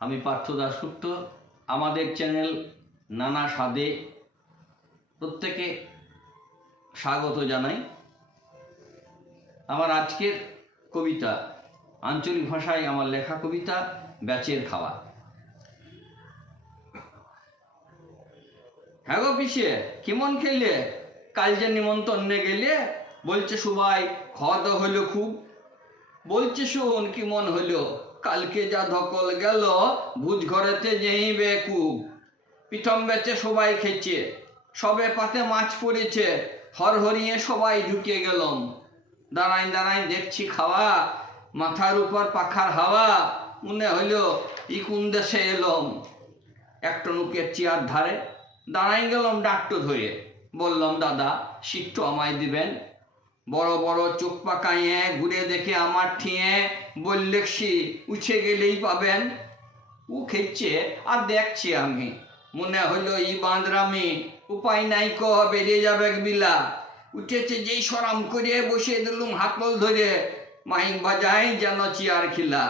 আমি পার্থ দাশগুপ্ত। আমাদের চ্যানেল নানা স্বাদে প্রত্যেকে স্বাগত জানাই। আমার আজকের কবিতা আঞ্চলিক ভাষায় আমার লেখা কবিতা ব্যাচের খাওয়া। হ্যাঁ গো পিসে, কেমন খেলে? কাল যে নিমন্ত্রণে গেলে, বলছে সবাই খাওয়া দাওয়া হলো খুব। বলছে শোন কেমন হলো, কালকে যা ধকল গেল, ভুজ ঘরেতে যেই বেকুব। প্রথম ব্যাচে সবাই খেয়েছে, সবে পাতে মাছ পড়েছে, হরহরিয়ে সবাই ঢুকে গেলাম। দাঁড়াই দাঁড়াই দেখছি খাওয়া, মাথার উপর পাখার হাওয়া, মনে হইলো ই কোন দেশে এলাম। একটা নুকের চেয়ার ধারে দাঁড়াই গেলাম ডাকটো ধরে, বললাম দাদা সিট্টু আমায় দিবেন। বড় বড় চোখ পাকাইয়ে ঘুরে দেখে আমার ঠিয়ে বললেছি উঠে গেলেই পাবেন। ও খেচ্ছে আর দেখছি আমি, মনে হইলো ই বাঁদরামি, উপায় নাই ক বেরিয়ে যাবে বিলা। উঠেছে যেই সরাম করে বসিয়ে দিলুম হাতল ধরে, মাইক বাজাই যেন চেয়ার খিলা।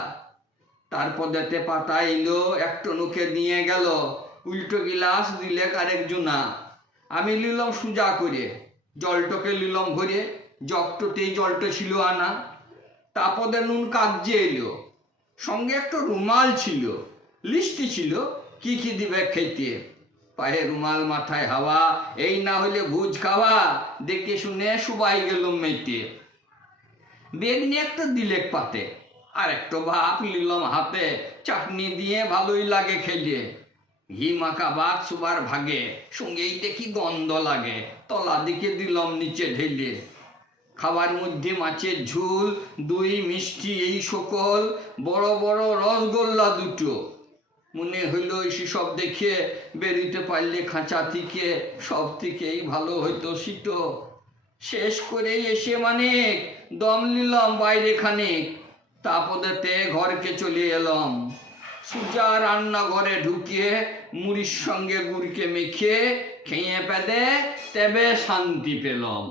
তারপরেতে পাতা এলো, একটা নুকে নিয়ে গেল, উল্টো গিলাস দিলে আরেকজনা। আমি নিলাম সোজা করে, জলটাকে নিলাম ভরে, জগটোতেই জলটা ছিল আনা। তারপরে নুন কাগজে এলো, সঙ্গে একটা রুমাল ছিল, লিস্টি ছিল কি কি দিবে খেতে। পায়ে রুমাল মাথায় হাওয়া, এই না হলে ভুজ খাওয়া, দেখে শুনে সবাই গেলাম মেতে। বেগনি একটা দিলেক পাতে, আর একটা ভাত নিলাম হাতে, চাটনি দিয়ে ভালোই লাগে খেলে। ঘি মাখা ভাত সুবার ভাগে, সঙ্গেই দেখি গন্ধ লাগে, তলা দিকে দিলাম নিচে ঢেলে। খাবার মধ্যে মাছের ঝোল, দই মিষ্টি এই সকল, বড় বড় রসগোল্লা দুটো। মনে হইল সব দেখে বেরিতে পারলে খাঁচা থেকে সব থেকেই ভালো হইতো সিটো। শেষ করে এসে মানে দম নিলাম বাইরে খানিক, তারপরেতে ঘরকে চলে এলাম। সুজা রান্নাঘরে ঢুকিয়ে মুড়ির সঙ্গে গুড়কে মেখে খেয়ে পেদে তবে শান্তি পেলাম।